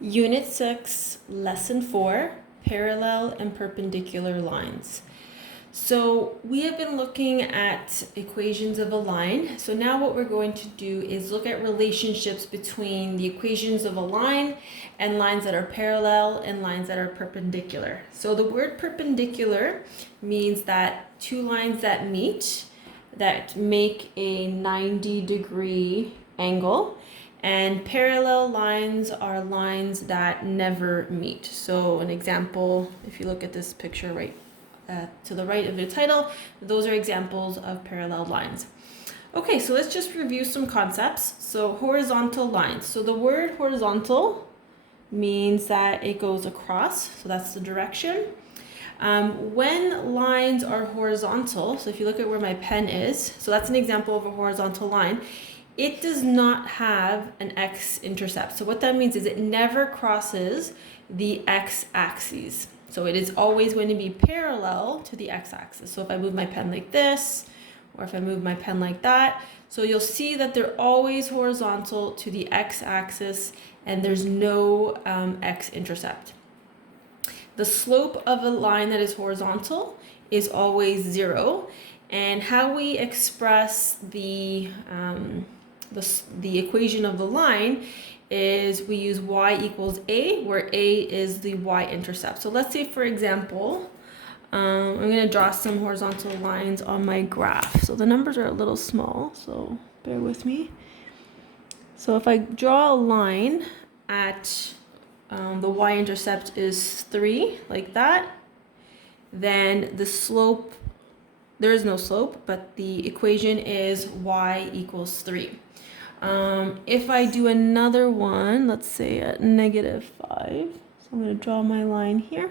Unit 6, Lesson 4, Parallel and Perpendicular Lines. So we have been looking at equations of a line. So now what we're going to do is look at relationships between the equations of a line and lines that are parallel and lines that are perpendicular. So the word perpendicular means that two lines that meet, that make a 90-degree angle. And parallel lines are lines that never meet. So an example, if you look at this picture right to the right of the title, those are examples of parallel lines. Okay, so let's just review some concepts. So horizontal lines. So the word horizontal means that it goes across, so that's the direction. When lines are horizontal, so if you look at where my pen is, so that's an example of a horizontal line, it does not have an x-intercept. So what that means is it never crosses the x-axis. So it is always going to be parallel to the x-axis. So if I move my pen like this, or if I move my pen like that, so you'll see that they're always horizontal to the x-axis and there's no x-intercept. The slope of a line that is horizontal is always 0. And how we express the equation of the line is we use y equals a, where a is the y-intercept. So let's say, for example, I'm going to draw some horizontal lines on my graph. So the numbers are a little small, so bear with me. So if I draw a line at the y-intercept is 3, like that, then the slope, there is no slope, but the equation is y equals 3. If I do another one, let's say at -5, so I'm going to draw my line here.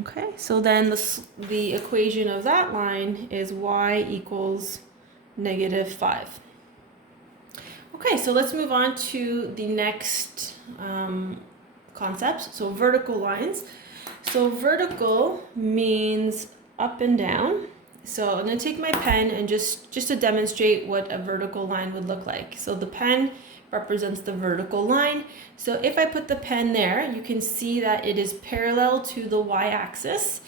Okay, so then the equation of that line is y equals -5. Okay, so let's move on to the next concept. So vertical lines. So vertical means up and down. So I'm going to take my pen and just to demonstrate what a vertical line would look like. So the pen represents the vertical line. So if I put the pen there, you can see that it is parallel to the y-axis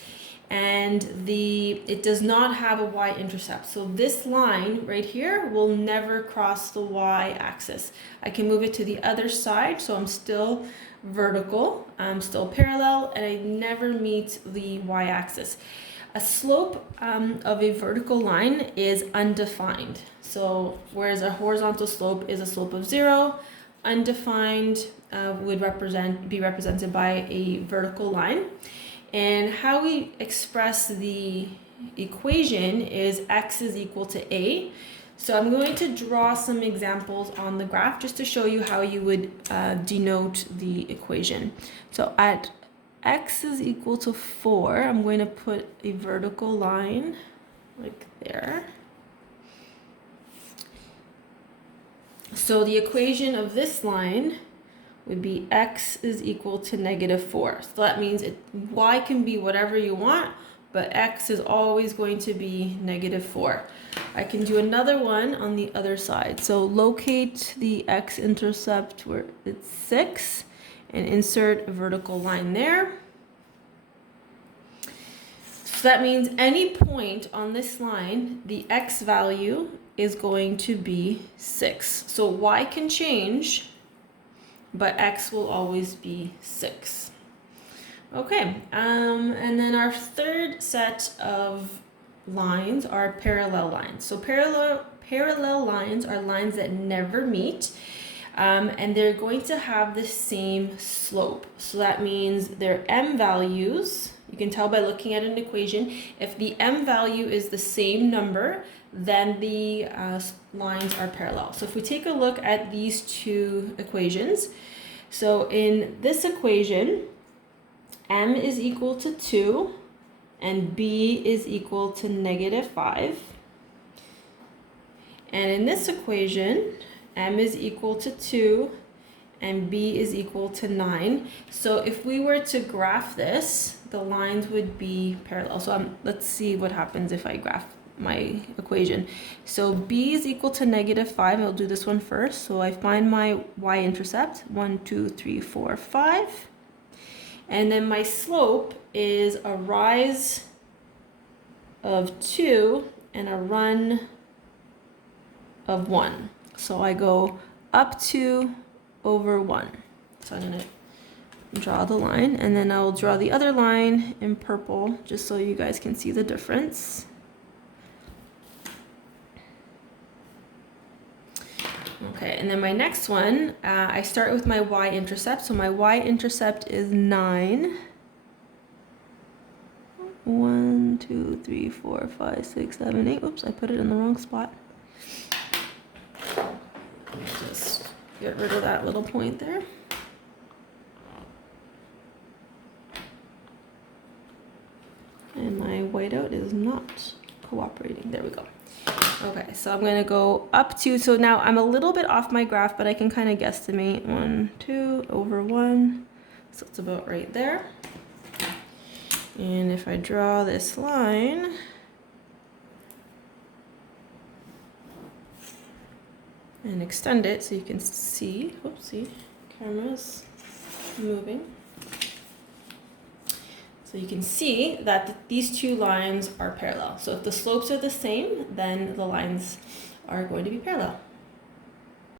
and it does not have a y-intercept. So this line right here will never cross the y-axis. I can move it to the other side, so I'm still vertical, I'm still parallel, and I never meet the y-axis. A slope of a vertical line is undefined. So whereas a horizontal slope is a slope of 0, undefined would be represented by a vertical line. And how we express the equation is x is equal to a. So I'm going to draw some examples on the graph just to show you how you would denote the equation. So at x is equal to 4, I'm going to put a vertical line like there. So the equation of this line would be x is equal to -4. So that means y can be whatever you want, but x is always going to be -4. I can do another one on the other side. So locate the x-intercept where it's 6 and insert a vertical line there. So that means any point on this line, the x value is going to be 6. So y can change, but x will always be 6. Okay, and then our third set of lines are parallel lines. So parallel lines are lines that never meet, and they're going to have the same slope. So that means their m values, you can tell by looking at an equation, if the m value is the same number, then the lines are parallel. So if we take a look at these two equations, so in this equation, m is equal to 2 and b is equal to -5. And in this equation, m is equal to 2 and b is equal to 9. So if we were to graph this, the lines would be parallel. So let's see what happens if I graph my equation. So b is equal to -5. I'll do this one first. So I find my y-intercept, 1, 2, 3, 4, 5. And then my slope is a rise of 2 and a run of 1. So I go up 2 over 1. So I'm going to draw the line, and then I'll draw the other line in purple just so you guys can see the difference. Okay, and then my next one, I start with my y-intercept. So my y-intercept is 9. 1, 2, 3, 4, 5, 6, 7, 8. Oops, I put it in the wrong spot. Just get rid of that little point there. And my whiteout is not cooperating. There we go. Okay, so I'm gonna go up 2. So now I'm a little bit off my graph, but I can kind of guesstimate 1, 2 over 1. So it's about right there. And if I draw this line, and extend it so you can see, oopsie, camera's moving. So you can see that these two lines are parallel. So if the slopes are the same, then the lines are going to be parallel.